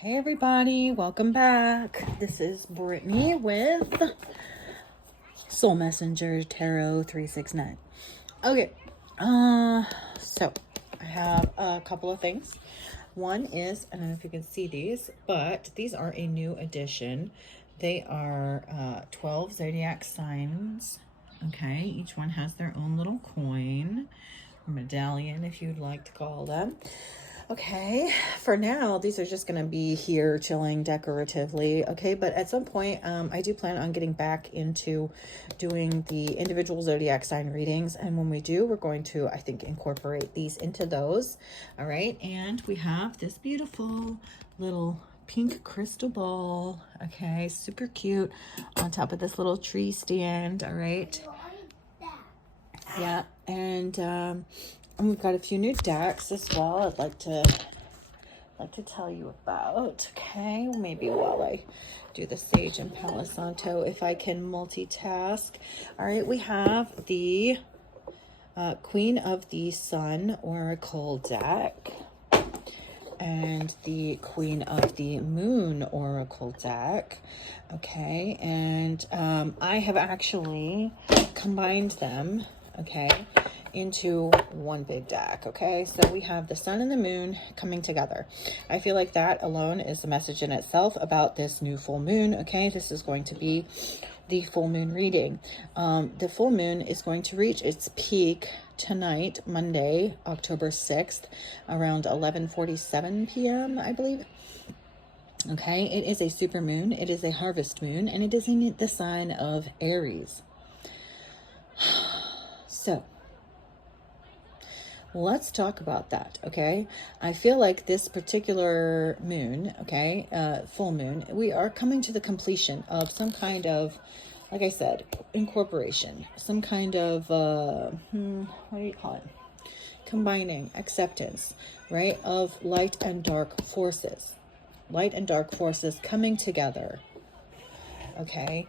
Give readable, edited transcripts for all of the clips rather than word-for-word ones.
Hey everybody, welcome back. This is Brittany with Soul Messenger Tarot 369. Okay, so I have a couple of things. One is, I don't know if you can see these, but these are a new addition. They are 12 zodiac signs. Okay, each one has their own little coin, or medallion if you'd like to call them. Okay, for now, these are just going to be here chilling decoratively. Okay, but at some point, I do plan on getting back into doing the individual zodiac sign readings. And when we do, we're going to, I think, incorporate these into those. All right, and we have this beautiful little pink crystal ball. Okay, super cute on top of this little tree stand. All right. Yeah, and we've got a few new decks as well I'd like to tell you about. Okay, maybe while I do the Sage and Palo Santo, if I can multitask. All right, we have the Queen of the Sun Oracle deck and the Queen of the Moon Oracle deck. Okay, and I have actually combined them, okay, into one big deck. Okay, so we have the sun and the moon coming together. I feel like that alone is a message in itself about this new full moon. Okay, this is going to be the full moon reading. The full moon is going to reach its peak tonight, Monday, October 6th, around 11:47 p.m. I believe. Okay, it is a super moon, it is a harvest moon, and it is in the sign of Aries. So let's talk about that. Okay, I feel like this particular moon, okay, full moon, we are coming to the completion of some kind of, like I said, incorporation, some kind of what do you call it, combining, acceptance, right, of light and dark forces coming together. Okay,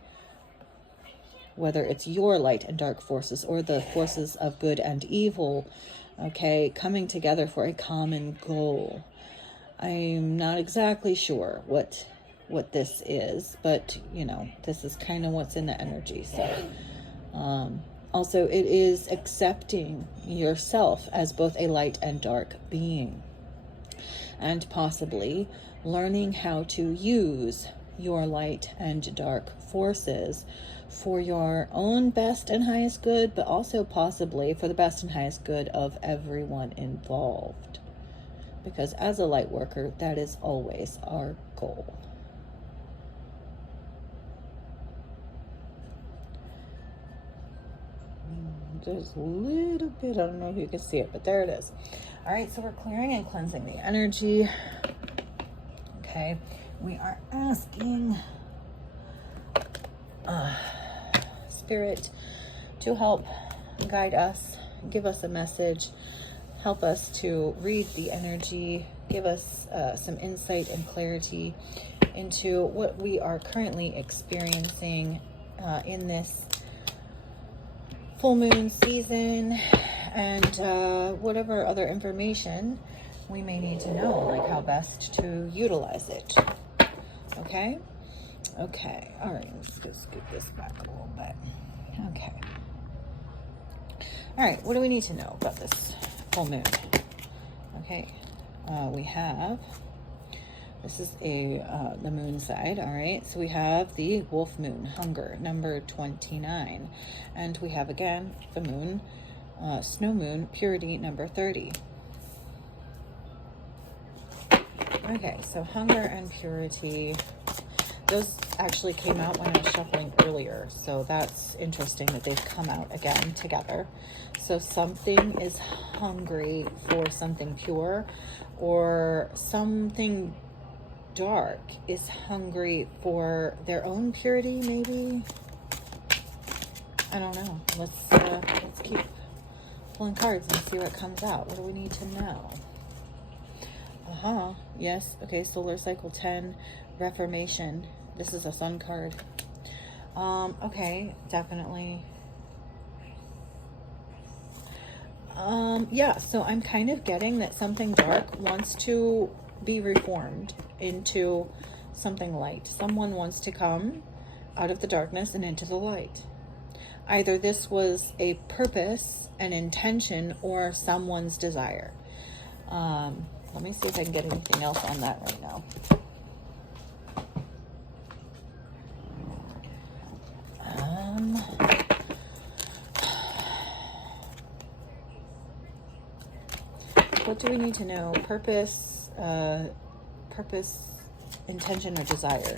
whether it's your light and dark forces or the forces of good and evil, okay, coming together for a common goal. I'm not exactly sure what this is, but you know, this is kind of what's in the energy. So also it is accepting yourself as both a light and dark being, and possibly learning how to use your light and dark forces for your own best and highest good, but also possibly for the best and highest good of everyone involved. Because as a light worker, that is always our goal. There's a little bit, I don't know if you can see it, but there it is. All right, so we're clearing and cleansing the energy. Okay, we are asking Spirit to help guide us, give us a message, help us to read the energy, give us some insight and clarity into what we are currently experiencing in this full moon season, and whatever other information we may need to know, like how best to utilize it. Okay, all right, let's go scoop this back a little bit. Okay, all right, what do we need to know about this full moon? Okay, we have, this is the moon side. All right, so we have the wolf moon, hunger, number 29, and we have again the moon, snow moon, purity, number 30. Okay, so hunger and purity, those actually came out when I was shuffling earlier, so that's interesting that they've come out again together. So something is hungry for something pure, or something dark is hungry for their own purity, maybe. I don't know. Let's keep pulling cards and see what comes out. What do we need to know? Yes. Okay, solar cycle 10, reformation. This is a sun card. Okay, definitely. Yeah, so I'm kind of getting that something dark wants to be reformed into something light. Someone wants to come out of the darkness and into the light. Either this was a purpose, an intention, or someone's desire. Let me see if I can get anything else on that right now. What do we need to know? Purpose, intention, or desire?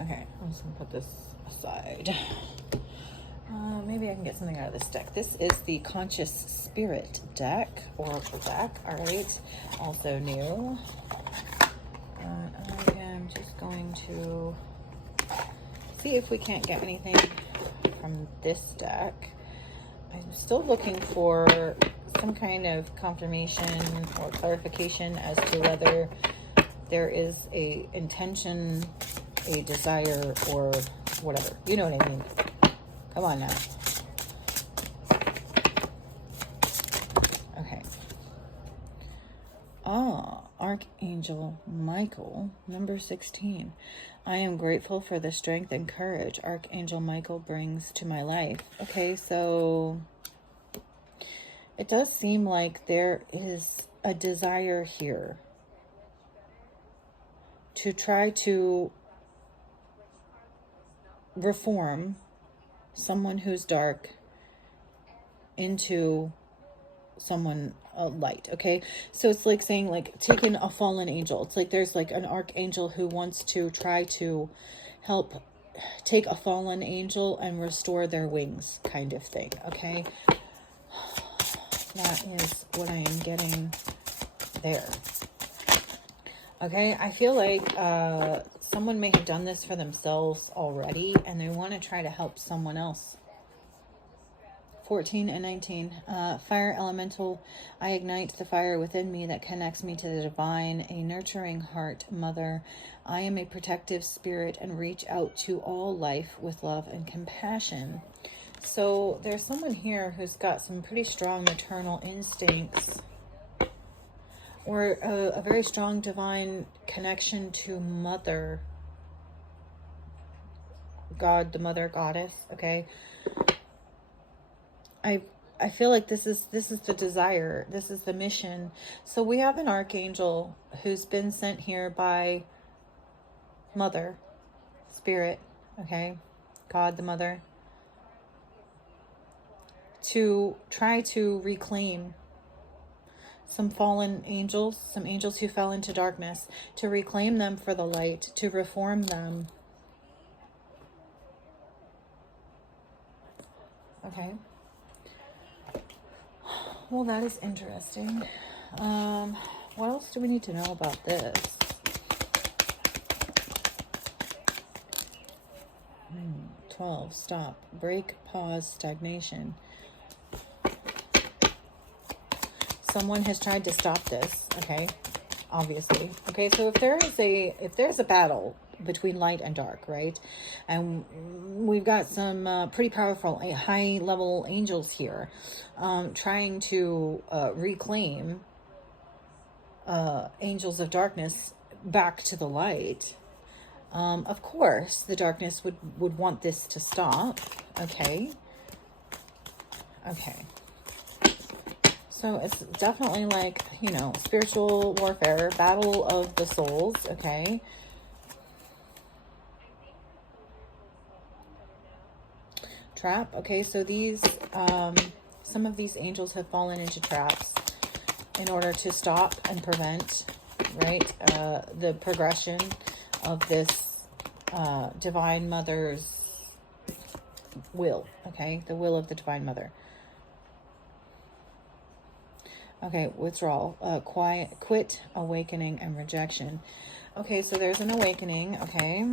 Okay, I'm just gonna put this aside. Maybe I can get something out of this deck. This is the Conscious Spirit deck, Oracle deck. All right, also new. I am just going to see if we can't get anything from this deck. I'm still looking for some kind of confirmation or clarification as to whether there is a intention, a desire, or whatever. You know what I mean? Come on now. Okay. Archangel Michael, number 16. I am grateful for the strength and courage Archangel Michael brings to my life. Okay, so it does seem like there is a desire here to try to reform someone who's dark into someone light. Okay, so it's like saying, like, taking a fallen angel. It's like there's like an archangel who wants to try to help take a fallen angel and restore their wings, kind of thing. Okay, that is what I am getting there. Okay, I feel like someone may have done this for themselves already and they want to try to help someone else. 14 and 19. Fire elemental, I ignite the fire within me that connects me to the divine, a nurturing heart, mother. I am a protective spirit and reach out to all life with love and compassion. So there's someone here who's got some pretty strong maternal instincts, or a very strong divine connection to mother, God, the mother goddess. Okay, I feel like this is the desire, this is the mission. So we have an archangel who's been sent here by mother, spirit, okay, God, the mother, to try to reclaim some fallen angels, some angels who fell into darkness, to reclaim them for the light, to reform them. Okay. Well, that is interesting. What else do we need to know about this? 12, stop, break, pause, stagnation. Someone has tried to stop this, okay? Obviously. Okay, so if there's a battle between light and dark, right? And we've got some pretty powerful high-level angels here trying to reclaim angels of darkness back to the light. Of course, the darkness would want this to stop, okay? Okay. So it's definitely like, you know, spiritual warfare, battle of the souls, okay? Trap, okay, so these, some of these angels have fallen into traps in order to stop and prevent, right, the progression of this Divine Mother's will, okay, the will of the Divine Mother. Okay, withdrawal, quit, awakening, and rejection. Okay, so there's an awakening, okay.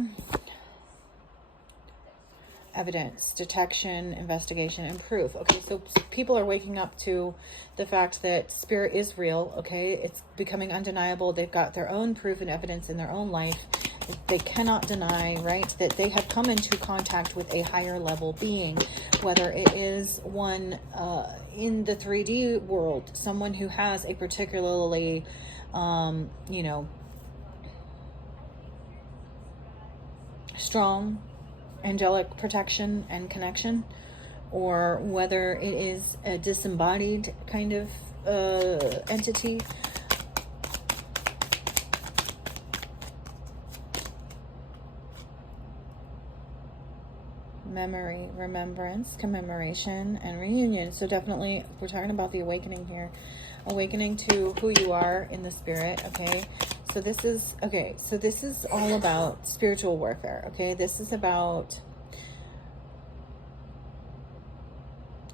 Evidence, detection, investigation, and proof. Okay, so people are waking up to the fact that spirit is real, okay. It's becoming undeniable. They've got their own proof and evidence in their own life, They cannot deny, right, that they have come into contact with a higher level being, whether it is one in the 3D world, someone who has a particularly, you know, strong angelic protection and connection, or whether it is a disembodied kind of entity. Memory, remembrance, commemoration, and reunion. So definitely we're talking about the awakening here. Awakening to who you are in the spirit, okay? So this is, okay, so this is all about spiritual warfare, okay? This is about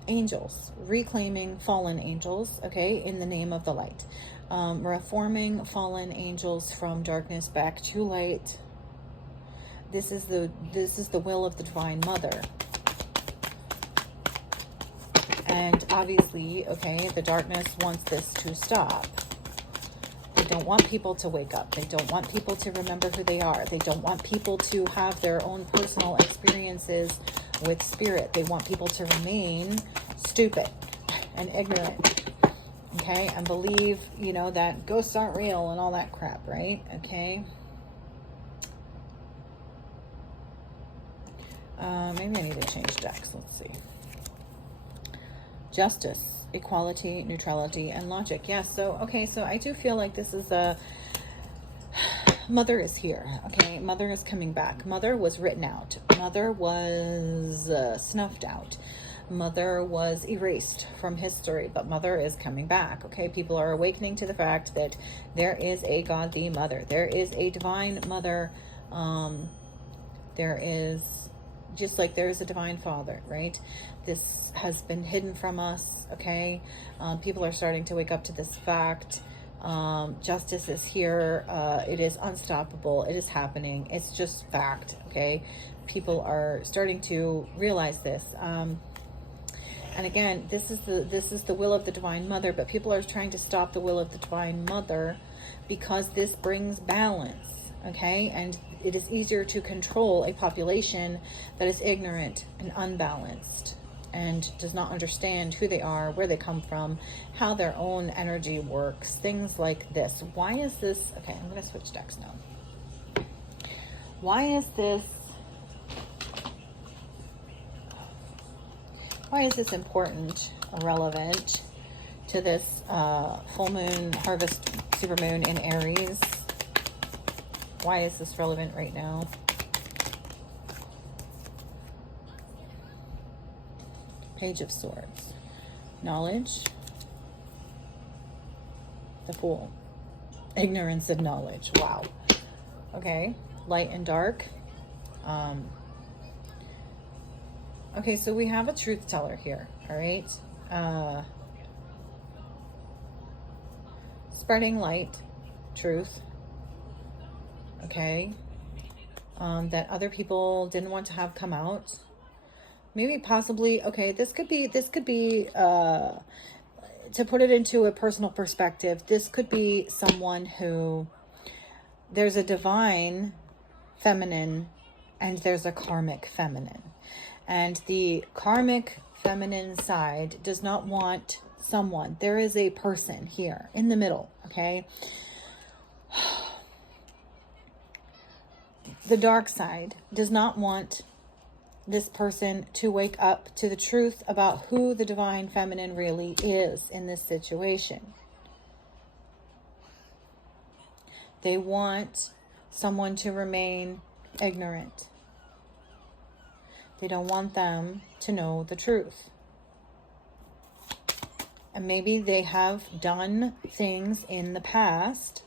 angels, reclaiming fallen angels, okay, in the name of the light. Reforming fallen angels from darkness back to light. This is the will of the Divine Mother. And obviously, okay, the darkness wants this to stop. They don't want people to wake up. They don't want people to remember who they are. They don't want people to have their own personal experiences with spirit. They want people to remain stupid and ignorant, okay, and believe, you know, that ghosts aren't real and all that crap, right? Okay. Maybe I need to change decks. Let's see. Justice, equality, neutrality, and logic. Yes. So, okay. So I do feel like this is a Mother is here. Okay. Mother is coming back. Mother was written out. Mother was snuffed out. Mother was erased from history, but Mother is coming back. Okay. People are awakening to the fact that there is a God, the Mother. There is a Divine Mother. There is, just like there is a Divine Father, right? This has been hidden from us, okay? People are starting to wake up to this fact. Justice is here. It is unstoppable. It is happening. It's just fact, okay? People are starting to realize this. And again, this is the will of the Divine Mother, but people are trying to stop the will of the Divine Mother because this brings balance, okay? And it is easier to control a population that is ignorant and unbalanced and does not understand who they are, where they come from, how their own energy works, things like this. Why is this? Okay, I'm going to switch decks now. Why is this important or relevant to this full moon, harvest, supermoon in Aries? Why is this relevant right now? Page of Swords. Knowledge. The Fool. Ignorance and knowledge. Wow. Okay. Light and dark. Okay, so we have a truth teller here. All right. Spreading light. Truth. Okay. That other people didn't want to have come out. Maybe possibly, okay, this could be, to put it into a personal perspective, this could be someone who, there's a divine feminine and there's a karmic feminine. And the karmic feminine side does not want someone. There is a person here in the middle, okay? The dark side does not want this person to wake up to the truth about who the divine feminine really is in this situation. They want someone to remain ignorant. They don't want them to know the truth. And maybe they have done things in the past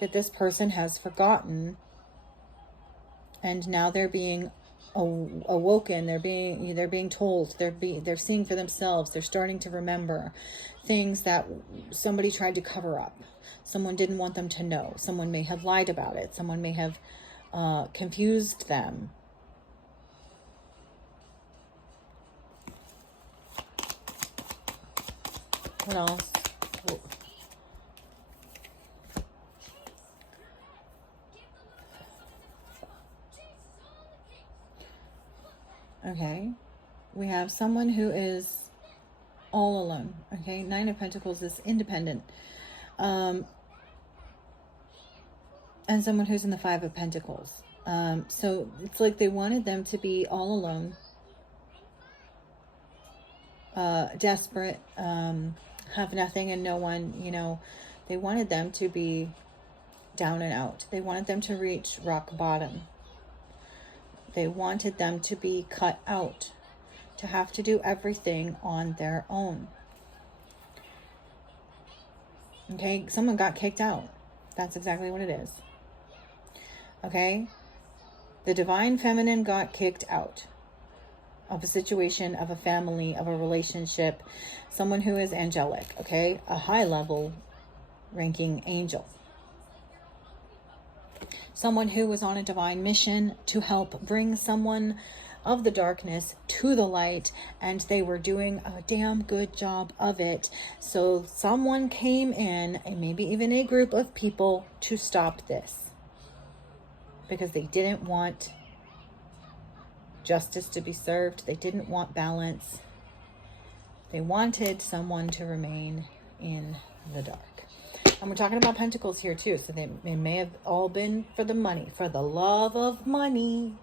that this person has forgotten. And now they're being awoken. They're being told. They're seeing for themselves. They're starting to remember things that somebody tried to cover up. Someone didn't want them to know. Someone may have lied about it. Someone may have confused them. What else? Okay. We have someone who is all alone. Okay. Nine of Pentacles is independent. And someone who's in the Five of Pentacles. So it's like they wanted them to be all alone. Desperate. Have nothing and no one, you know. They wanted them to be down and out. They wanted them to reach rock bottom. They wanted them to be cut out, to have to do everything on their own. Okay, someone got kicked out. That's exactly what it is. Okay, the divine feminine got kicked out of a situation, of a family, of a relationship, someone who is angelic, okay, a high level ranking angel. Someone who was on a divine mission to help bring someone of the darkness to the light, and they were doing a damn good job of it. So someone came in, and maybe even a group of people, to stop this, because they didn't want justice to be served. They didn't want balance. They wanted someone to remain in the dark. And we're talking about pentacles here too. So they may have all been for the money, for the love of money.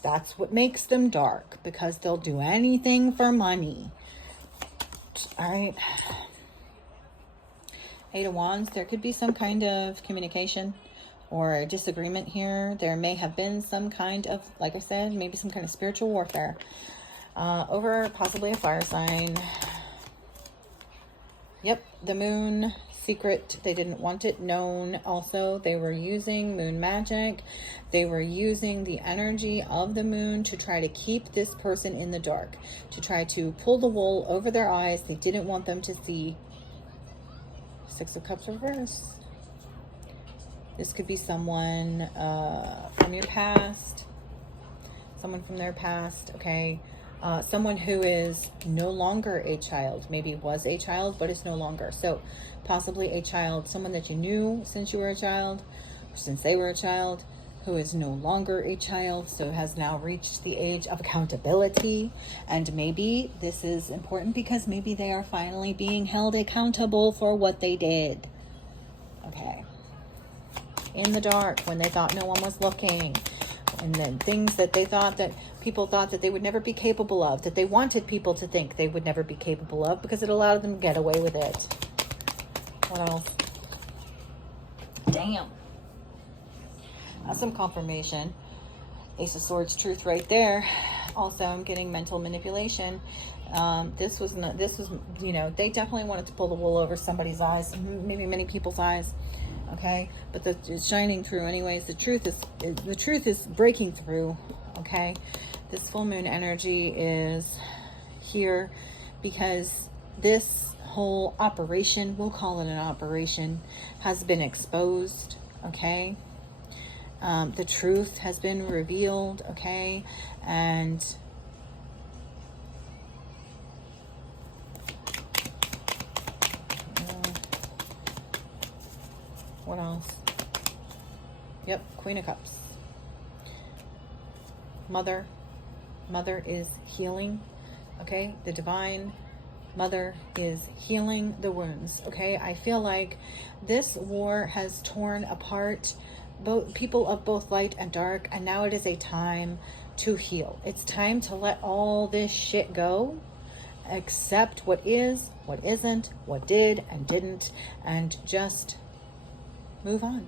That's what makes them dark, because they'll do anything for money. All right. Eight of Wands. There could be some kind of communication or a disagreement here. There may have been some kind of, like I said, maybe some kind of spiritual warfare over possibly a fire sign. Yep, the moon, secret. They didn't want it known. Also, they were using moon magic. They were using the energy of the moon to try to keep this person in the dark, to try to pull the wool over their eyes. They didn't want them to see. Six of Cups reversed. This could be someone from your past, someone from their past, okay? Someone who is no longer a child, maybe was a child, but is no longer. So possibly a child, someone that you knew since you were a child, or since they were a child, who is no longer a child, so has now reached the age of accountability. And maybe this is important because maybe they are finally being held accountable for what they did. Okay. In the dark, when they thought no one was looking, and then things that they thought that people thought that they would never be capable of, that they wanted people to think they would never be capable of, because it allowed them to get away with it. What else? Damn. That's some confirmation. Ace of Swords, truth right there. Also, I'm getting mental manipulation. This was, you know, they definitely wanted to pull the wool over somebody's eyes, maybe many people's eyes. Okay, but it's shining through anyways. The truth is breaking through. Okay, this full moon energy is here because this whole operation, we'll call it an operation, has been exposed. Okay, the truth has been revealed. Okay, and what else? Yep, Queen of Cups. Mother is healing. Okay, the divine mother is healing the wounds. Okay, I feel like this war has torn apart both people of both light and dark, and now it is a time to heal. It's time to let all this shit go, accept what is, what isn't, what did and didn't, and just move on.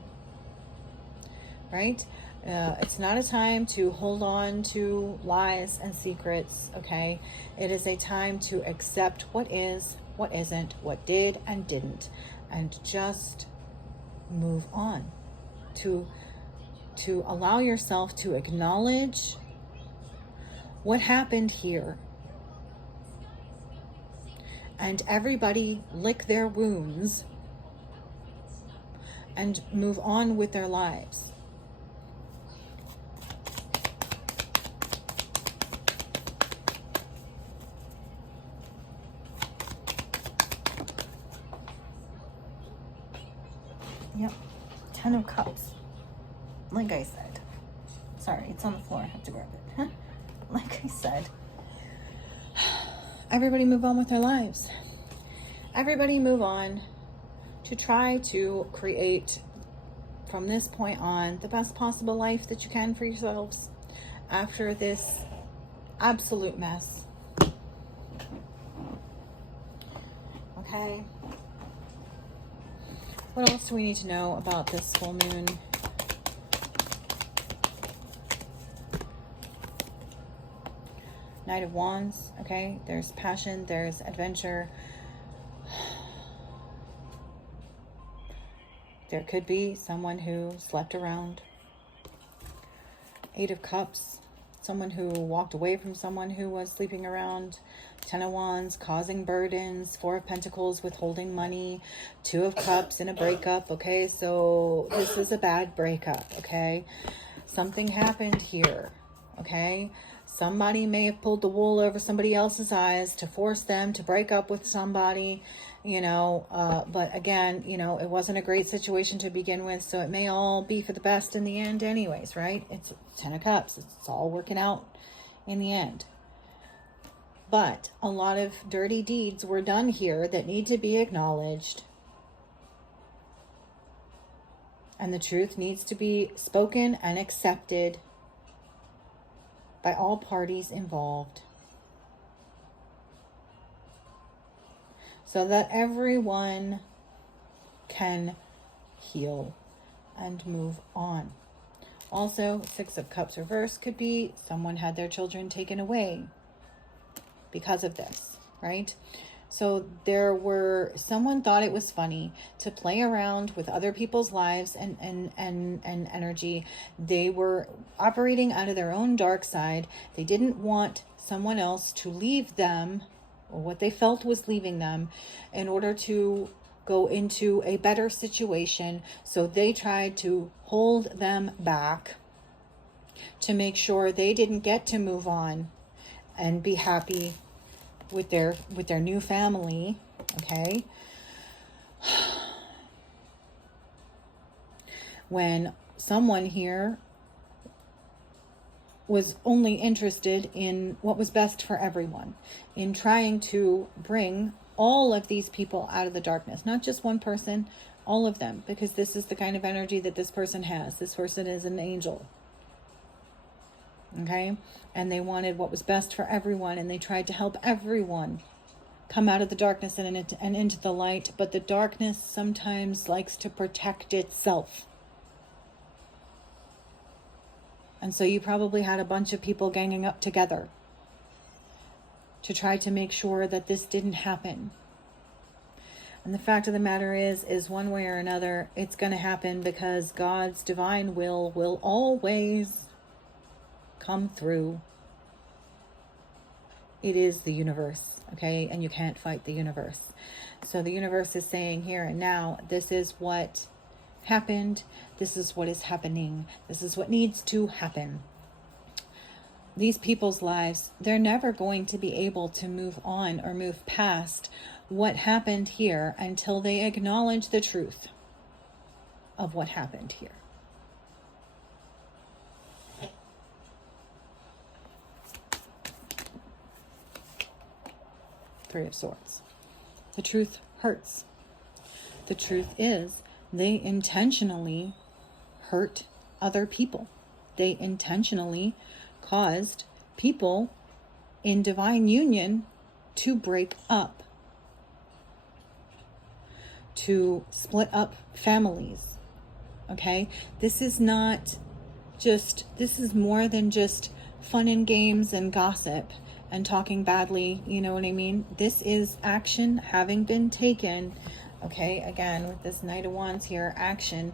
Right? It's not a time to hold on to lies and secrets. Okay, it is a time to accept what is, what isn't, what did and didn't, and just move on. To allow yourself to acknowledge what happened here, and everybody lick their wounds and move on with their lives. Yep, 10 of Cups. Like I said. Sorry, it's on the floor. I have to grab it. Huh? like I said, everybody move on with their lives. Everybody move on to try to create, from this point on, the best possible life that you can for yourselves after this absolute mess. Okay? What else do we need to know about this full moon? Knight of Wands, okay? There's passion, there's adventure. There could be someone who slept around. Eight of Cups, someone who walked away from someone who was sleeping around. Ten of Wands, causing burdens. Four of Pentacles, withholding money. Two of Cups in a breakup, okay? So this is a bad breakup, okay? Something happened here, okay? Somebody may have pulled the wool over somebody else's eyes to force them to break up with somebody, you know, but again, you know, it wasn't a great situation to begin with, so it may all be for the best in the end anyways, right? It's Ten of Cups. It's all working out in the end. But a lot of dirty deeds were done here that need to be acknowledged. And the truth needs to be spoken and accepted by all parties involved, so that everyone can heal and move on. Also, Six of Cups reverse could be someone had their children taken away because of this, right? So someone thought it was funny to play around with other people's lives and energy. They were operating out of their own dark side. They didn't want someone else to leave them, or what they felt was leaving them, in order to go into a better situation. So they tried to hold them back to make sure they didn't get to move on and be happy with their new family, okay? When someone here was only interested in what was best for everyone, in trying to bring all of these people out of the darkness, not just one person, all of them, because this is the kind of energy that this person has. This person is an angel. Okay? And they wanted what was best for everyone, and they tried to help everyone come out of the darkness and into the light. But the darkness sometimes likes to protect itself. And so you probably had a bunch of people ganging up together to try to make sure that this didn't happen. And the fact of the matter is one way or another, it's going to happen, because God's divine will always come through. It is the universe, okay? And you can't fight the universe. So the universe is saying here and now, this is what happened. This is what is happening. This is what needs to happen. These people's lives, they're never going to be able to move on or move past what happened here until they acknowledge the truth of what happened here. Three of Swords. The truth hurts. The truth is, they intentionally hurt other people. They intentionally caused people in divine union to break up, to split up families. Okay? This is more than just fun and games and gossip and talking badly, you know what I mean? This is action having been taken. Okay, again, with this Knight of Wands here, action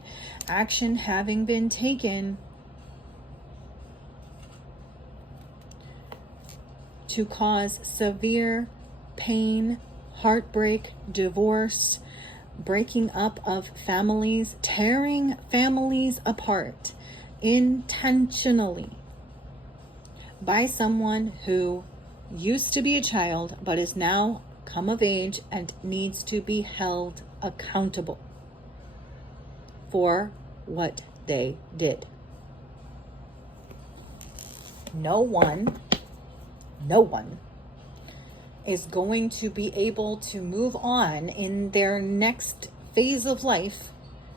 having been taken to cause severe pain, heartbreak, divorce, breaking up of families, tearing families apart intentionally by someone who used to be a child but is now come of age and needs to be held accountable for what they did. No one no one is going to be able to move on in their next phase of life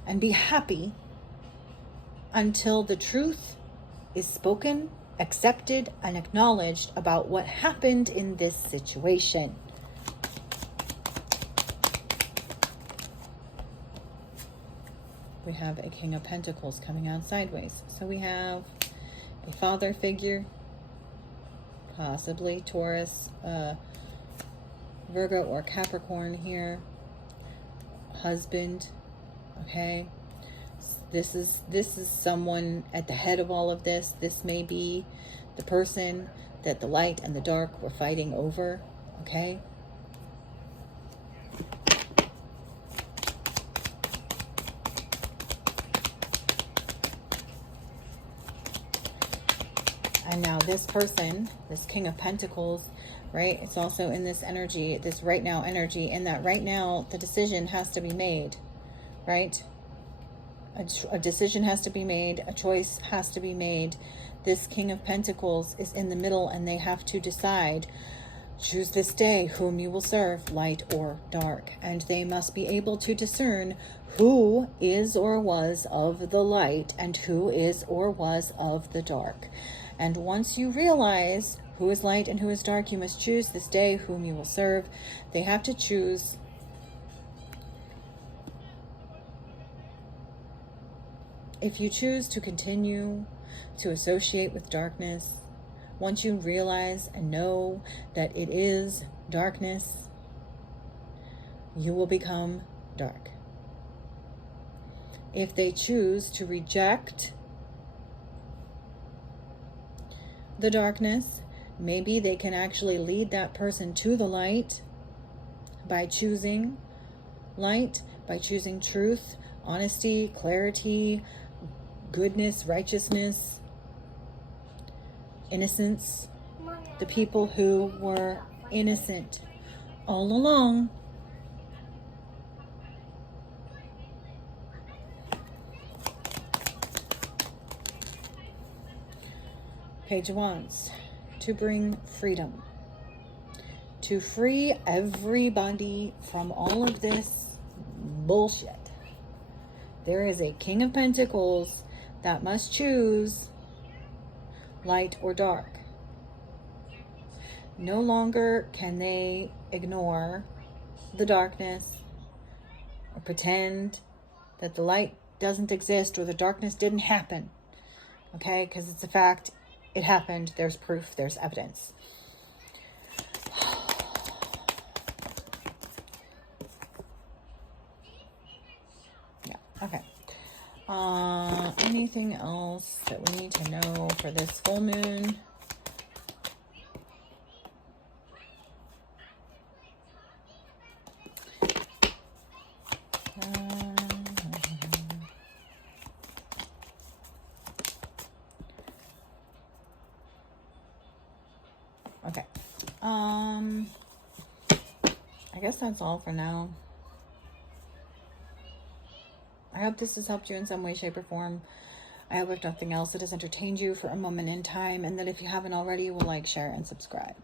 and be happy until the truth is spoken, accepted, and acknowledged about what happened in this situation. We have a King of Pentacles coming out sideways. So we have a father figure, possibly Taurus, Virgo or Capricorn here. Husband, okay? This is someone at the head of all of this. This may be the person that the light and the dark were fighting over, okay? And now this person, this King of Pentacles, right? It's also in this energy, this right now energy, and that right now the decision has to be made, right? A decision has to be made. A choice has to be made. This King of Pentacles is in the middle, and they have to decide, choose this day whom you will serve, light or dark. And they must be able to discern who is or was of the light and who is or was of the dark. And once you realize who is light and who is dark, you must choose this day whom you will serve. They have to choose if you choose to continue to associate with darkness. Once you realize and know that it is darkness, you will become dark. If they choose to reject the darkness, maybe they can actually lead that person to the light by choosing light, by choosing truth, honesty, clarity, goodness, righteousness, innocence. The people who were innocent all along. Page of Wands, to bring freedom, to free everybody from all of this bullshit. There is a King of Pentacles that must choose light or dark. No longer can they ignore the darkness or pretend that the light doesn't exist or the darkness didn't happen. Okay, because it's a fact. It happened. There's proof. There's evidence. Yeah. Okay. Anything else that we need to know for this full moon? Okay. I guess that's all for now. I hope this has helped you in some way, shape, or form. I hope, if nothing else, it has entertained you for a moment in time, and that if you haven't already, you will like, share, and subscribe.